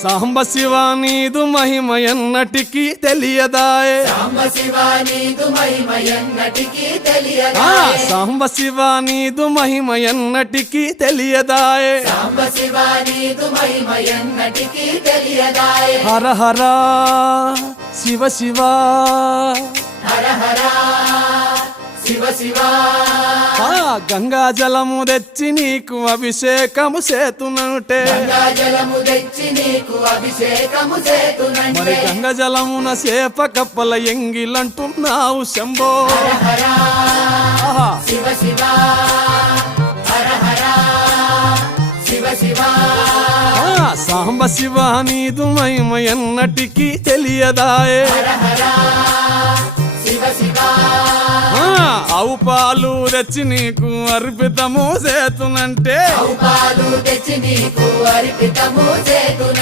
సాంబ శివ నీదు మహిమ ఎన్నటికీ తెలియదాయే సాంబ శివ నీదు మహిమ ఎన్నటికీ ఆ తెలియదాయే సాంబ శివ నీదు మహిమ ఎన్నటికీ తెలియదాయే సాంబ శివ నీదు మహిమ ఎన్నటికీ తెలియదాయే హర హర శివ శివ హర హర శివ శివ ఆ గంగా జలము తెచ్చి నీకు అభిషేకము చేతునంటే గంగా జలము తెచ్చి నీకు అభిషేకము మరి చేతునంటే గంగ జలమున చేప కప్పల ఎంగిలంటున్నావు శంభో హర ఆహా. శివ శివ హర హర శివ శివ ఆ సాంబ శివ నీదు మహిమ ఎన్నటికీ తెలియదాయే హర హర శివ శివ ఆ ఆవు పాలు తెచ్చి నీకు అర్పితము చేతునంటే పాలు తెచ్చి నీకు అర్పితము చేతున